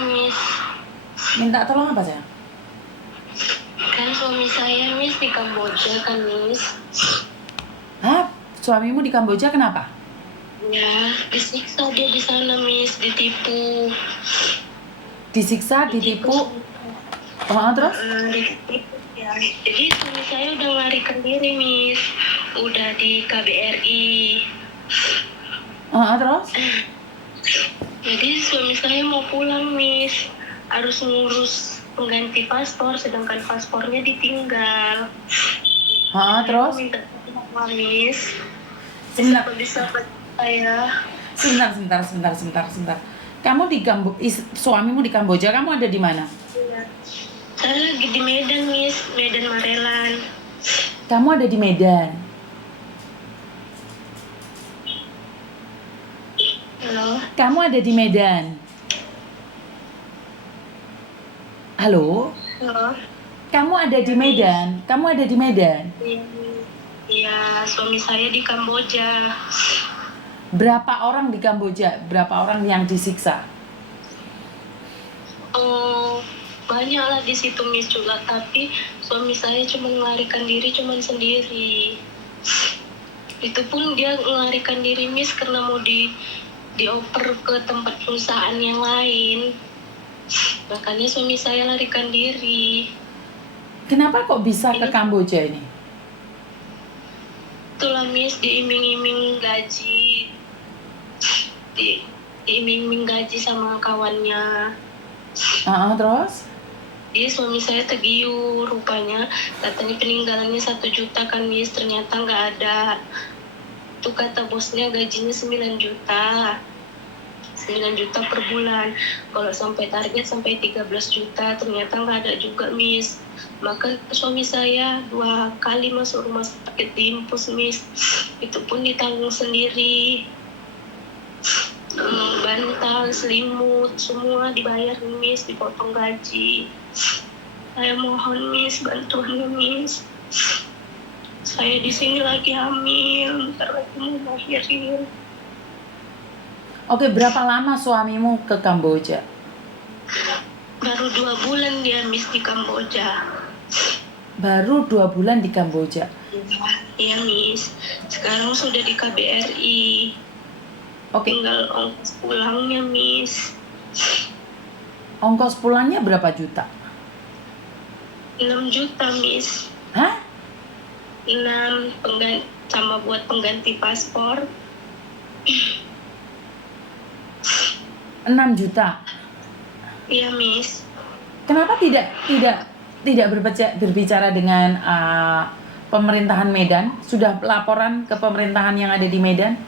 tolong, Miss. Minta tolong apa sayang? Kan suami saya, Miss, di Kamboja kan, Miss. Hah? Suamimu di Kamboja kenapa? Ya, disiksa dia di sana, Miss, ditipu. Disiksa, ditipu. Terus? Ditipu ya. Jadi suami saya udah melarikan diri, Miss. Udah di KBRI. Terus? Jadi suami saya mau pulang, Miss. Harus ngurus pengganti paspor, sedangkan paspornya ditinggal. Terus? Saya minta tolong, Miss. Sebentar. Bisa saya. Sebentar. Kamu di suamimu di Kamboja, kamu ada di mana? Saya lagi di Medan, Miss. Medan Marelan. Kamu ada di Medan. Halo. Kamu ada di Medan. Halo. Halo. Kamu ada di Medan. Kamu ada di Medan. Iya, suami saya di Kamboja. Berapa orang di Kamboja? Berapa orang yang disiksa? Oh, banyak lah di situ, Miss, juga. Tapi suami saya cuma melarikan diri cuma sendiri. Itu pun dia melarikan diri, Miss, karena mau dioper ke tempat perusahaan yang lain. Makanya suami saya larikan diri. Kenapa kok bisa ke Kamboja ini? Itulah, Miss, diiming-iming gaji. Diiming-iming gaji sama kawannya. Terus? Jadi suami saya tergiur, rupanya katanya peninggalannya 1 juta kan, Miss, ternyata nggak ada. Itu kata bosnya gajinya 9 juta. 9 juta per bulan. Kalau sampai target sampai 13 juta, ternyata nggak ada juga, Miss. Maka suami saya 2 kali masuk rumah sakit diimpus, Miss. Itu pun ditanggung sendiri. Bantal, selimut, semua dibayar, Miss, dipotong gaji. Saya mohon, Miss, bantuannya, Miss. Saya di sini lagi hamil, bentar lagi mau lahirin. Oke, berapa lama suamimu ke Kamboja? Baru 2 bulan dia, Miss, di Kamboja. Baru 2 bulan di Kamboja? Iya, Miss. Sekarang sudah di KBRI. Oke. Tinggal ongkos pulangnya, Miss. Ongkos pulangnya berapa juta? 6 juta, Miss. Hah? 6 sama buat pengganti paspor. 6 juta? Iya, Miss. Kenapa tidak berbicara dengan pemerintahan Medan? Sudah laporan ke pemerintahan yang ada di Medan?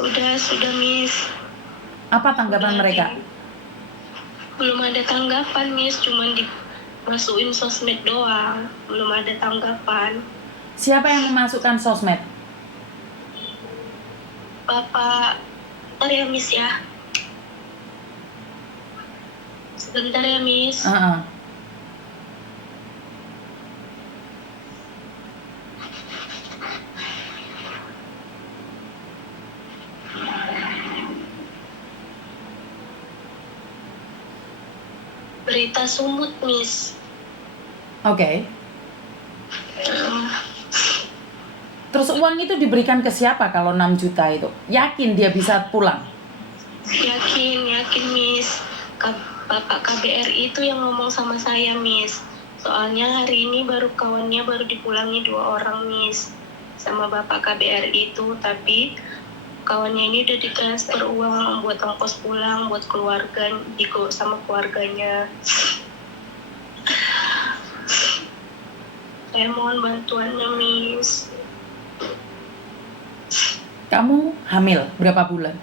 Sudah, Miss. Apa tanggapan mereka? Belum ada tanggapan, Miss. Cuma dimasukin sosmed doang. Belum ada tanggapan. Siapa yang memasukkan sosmed? Bapak, bentar ya, Miss, ya. Sebentar ya, Miss. Berita Sumut, Miss. Oke. Terus uang itu diberikan ke siapa kalau 6 juta itu? Yakin dia bisa pulang? Yakin, Miss. Bapak KBRI itu yang ngomong sama saya, Miss. Soalnya hari ini kawannya baru dipulangi 2 orang, Miss. Sama Bapak KBRI itu, tapi kawannya ini udah ditransfer uang buat ongkos pulang, buat keluarga, sama keluarganya. Saya mohon bantuannya, Miss. Kamu hamil berapa bulan?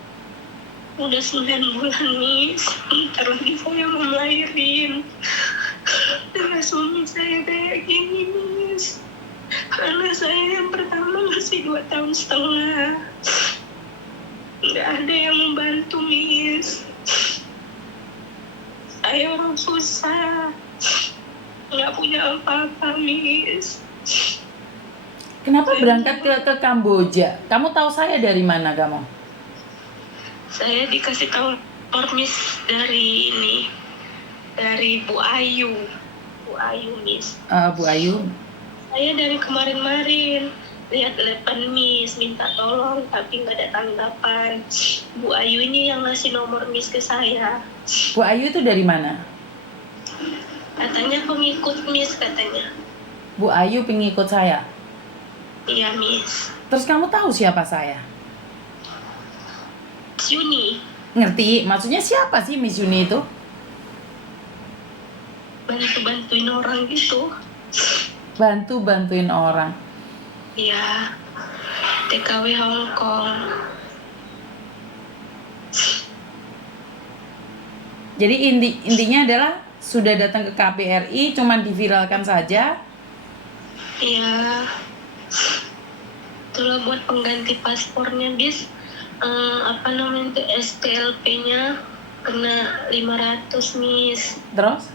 Udah 9 bulan, Miss. Bentar lagi saya mau melahirin. Dengan suami saya kayak gini, Miss. Karena saya yang pertama masih 2 tahun setengah. Nggak ada yang membantu, Miss. Saya orang susah. Nggak punya apa-apa, Miss. Kenapa berangkat ke Kamboja? Kamu tahu saya dari mana kamu? Saya dikasih tahu Miss dari ini, dari Bu Ayu. Bu Ayu, Miss. Bu Ayu. Saya dari kemarin-marin lihat telepon Miss, minta tolong tapi nggak ada tanggapan. Bu Ayu ini yang ngasih nomor Miss ke saya. Bu Ayu itu dari mana? Katanya pengikut Miss katanya. Bu Ayu pengikut saya. Iya Miss. Terus kamu tahu siapa saya? Yuni. Ngerti? Maksudnya siapa sih Miss Yuni itu? Bantu-bantuin orang gitu. Bantu-bantuin orang. Iya. TKW Hong Kong. Jadi intinya adalah sudah datang ke KBRI, cuman diviralkan saja. Iya. Itulah buat pengganti paspornya bis. Apa namanya itu SPLP-nya kena 500 Miss. Terus?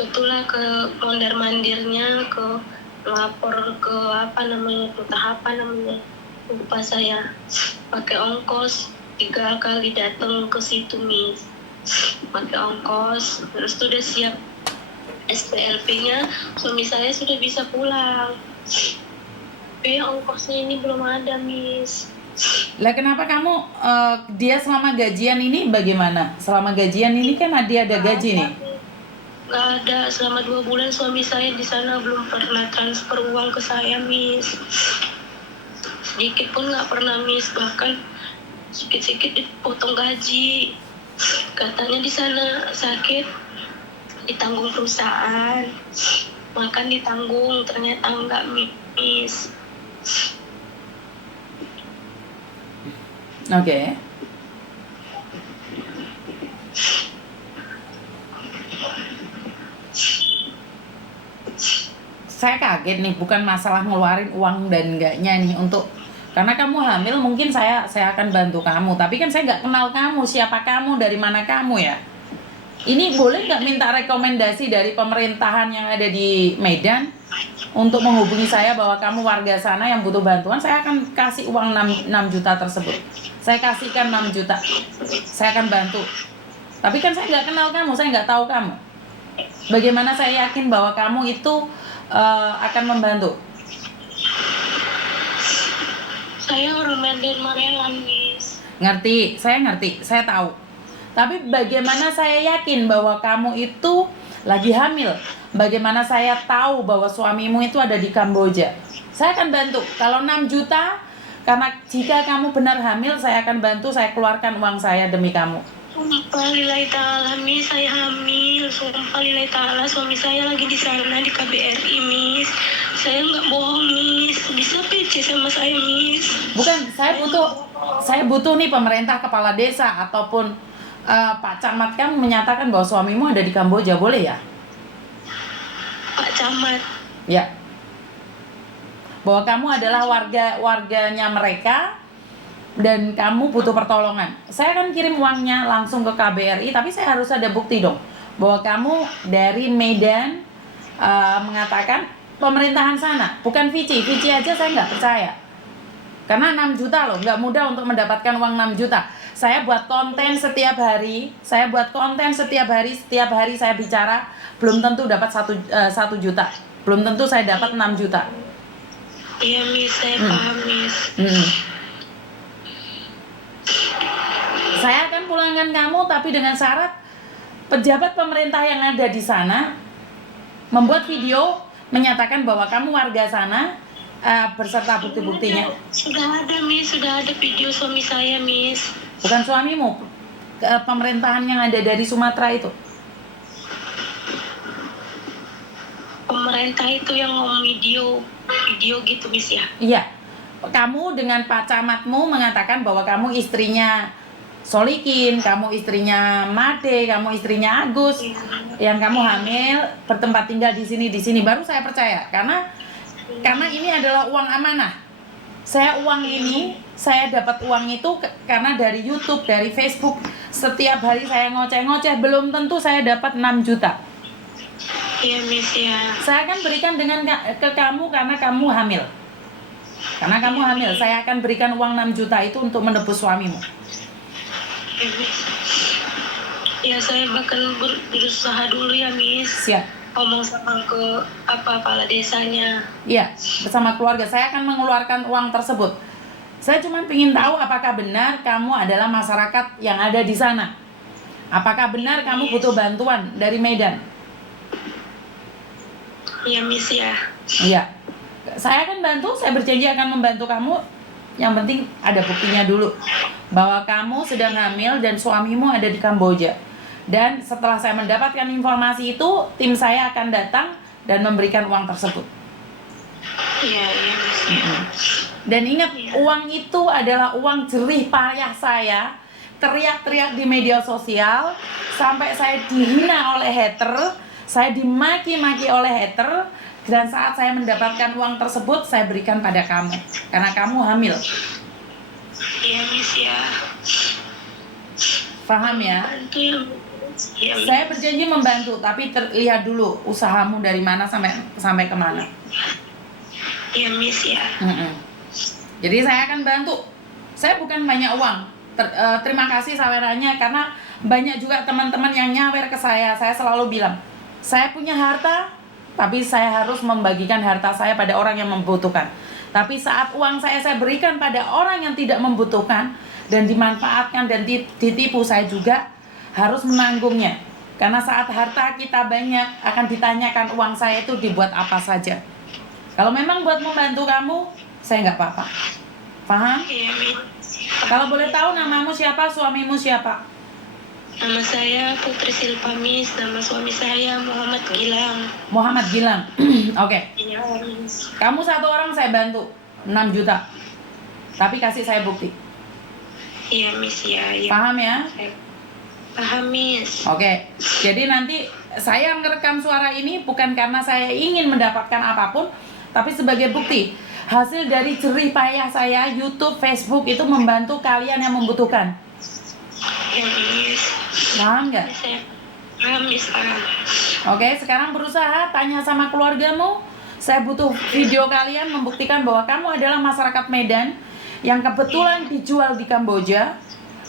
Itulah ke mondar-mandirnya, ke lapor ke apa namanya itu, apa namanya, lupa saya. Pakai ongkos 3 kali datang ke situ Miss. Pakai ongkos, terus tuh udah siap SPLP-nya, suami saya sudah bisa pulang. Tapi ongkosnya ini belum ada Miss. Lah kenapa kamu dia selama gajian ini bagaimana? Selama gajian ini kan dia ada gaji nih. Nggak ada, selama 2 bulan suami saya di sana belum pernah transfer uang ke saya Miss. Sedikit pun nggak pernah Miss, bahkan sedikit-sedikit dipotong gaji. Katanya di sana sakit ditanggung perusahaan, makan ditanggung, ternyata enggak Miss. Oke. Saya kaget nih, bukan masalah ngeluarin uang dan enggaknya nih untuk karena kamu hamil, mungkin saya akan bantu kamu, tapi kan saya nggak kenal kamu, siapa kamu, dari mana kamu ya. Ini boleh nggak minta rekomendasi dari pemerintahan yang ada di Medan untuk menghubungi saya bahwa kamu warga sana yang butuh bantuan, saya akan kasih uang 6 juta tersebut. Saya kasihkan 6 juta. Saya akan bantu. Tapi kan saya nggak kenal kamu, saya nggak tahu kamu. Bagaimana saya yakin bahwa kamu itu akan membantu? Saya orang Medan Marelan, Miss. Ngerti, saya tahu. Tapi bagaimana saya yakin bahwa kamu itu lagi hamil? Bagaimana saya tahu bahwa suamimu itu ada di Kamboja? Saya akan bantu. Kalau 6 juta, karena jika kamu benar hamil, saya akan bantu, saya keluarkan uang saya demi kamu. Sumpah lillahi ta'ala Miss, saya hamil. Sumpah lillahi ta'ala, suami saya lagi di sana di KBRI Miss. Saya nggak bohong Miss, bisa PC sama saya Miss. Bukan, saya butuh nih pemerintah, kepala desa ataupun Pak Camat kan menyatakan bahwa suamimu ada di Kamboja, boleh ya? Pak Camat. Ya. Bahwa kamu adalah warganya mereka dan kamu butuh pertolongan. Saya akan kirim uangnya langsung ke KBRI, tapi saya harus ada bukti dong bahwa kamu dari Medan mengatakan pemerintahan sana, bukan Fiji aja saya nggak percaya. Karena 6 juta loh, nggak mudah untuk mendapatkan uang 6 juta. Saya buat konten setiap hari, setiap hari saya bicara, belum tentu dapat 1 juta. Belum tentu saya dapat 6 juta. Iya Miss, saya paham Miss. Saya akan pulangkan kamu, tapi dengan syarat pejabat pemerintah yang ada di sana membuat video menyatakan bahwa kamu warga sana berserta bukti-buktinya. Sudah ada Miss, sudah ada video suami saya Miss. Bukan suamimu, pemerintahan yang ada dari Sumatera itu. Pemerintah itu yang ngomong video gitu Miss ya? Iya, kamu dengan Pak Camatmu mengatakan bahwa kamu istrinya Solikin, kamu istrinya Made, kamu istrinya Agus, yang kamu hamil, bertempat tinggal di sini, baru saya percaya, karena ini adalah uang amanah. Saya dapat uang itu karena dari YouTube, dari Facebook, setiap hari saya ngoceh-ngoceh, belum tentu saya dapat 6 juta. Iya Miss ya. Saya akan berikan ke kamu karena kamu hamil. Karena kamu hamil, saya akan berikan uang 6 juta itu untuk menebus suamimu. Ya, Miss. Ya, saya bahkan berusaha dulu ya, Miss. Siap. Ngomong sama ke kepala desanya. Iya, bersama keluarga. Saya akan mengeluarkan uang tersebut. Saya cuma ingin tahu apakah benar kamu adalah masyarakat yang ada di sana. Apakah benar kamu butuh bantuan dari Medan? Iya, Miss ya. Iya. Saya akan bantu, saya berjanji akan membantu kamu. Yang penting ada buktinya dulu bahwa kamu sedang hamil dan suamimu ada di Kamboja. Dan setelah saya mendapatkan informasi itu, tim saya akan datang dan memberikan uang tersebut. Iya, Miss. Dan ingat, uang itu adalah uang jerih payah saya. Teriak-teriak di media sosial sampai saya dihina oleh hater, saya dimaki-maki oleh hater, dan saat saya mendapatkan uang tersebut saya berikan pada kamu karena kamu hamil. Iya, Miss ya. Paham ya? Bantu ya, Miss. Iya, Miss. Saya berjanji membantu, tapi lihat dulu usahamu dari mana sampai kemana. Iya, Miss ya. Jadi saya akan bantu. Saya bukan banyak uang. Terima kasih sawerannya, karena banyak juga teman-teman yang nyawer ke saya. Saya selalu bilang, saya punya harta, tapi saya harus membagikan harta saya pada orang yang membutuhkan. Tapi saat uang saya berikan pada orang yang tidak membutuhkan dan dimanfaatkan dan ditipu, saya juga harus menanggungnya. Karena saat harta kita banyak, akan ditanyakan uang saya itu dibuat apa saja. Kalau memang buat membantu kamu, saya nggak apa-apa. Paham? Iya, Miss. Kalau boleh tahu namamu siapa, suamimu siapa? Nama saya Putri Silpa, Miss. Nama suami saya Muhammad Gilang. Muhammad Gilang. Oke. Iya, Miss. Kamu satu orang saya bantu 6 juta. Tapi kasih saya bukti. Iya, Miss ya. Paham ya? Paham, Miss. Oke. Jadi nanti saya merekam suara ini bukan karena saya ingin mendapatkan apapun, tapi sebagai bukti. Hasil dari jerih payah saya, YouTube, Facebook itu membantu kalian yang membutuhkan. Iya, Miss. Paham nggak? Paham, Miss. Paham. Oke, sekarang berusaha tanya sama keluargamu. Saya butuh video kalian membuktikan bahwa kamu adalah masyarakat Medan yang kebetulan dijual di Kamboja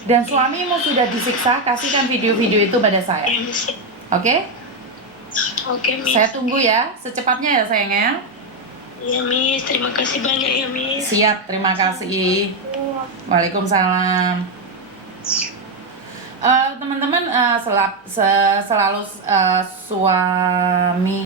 dan suamimu sudah disiksa. Kasihkan video-video itu pada saya. Iya, Miss. Oke? Oke, Miss. Saya tunggu ya, secepatnya ya sayangnya. Iya, Miss. Terima kasih banyak ya, Miss. Siap, terima kasih. Waalaikumsalam. Teman-teman, selalu suami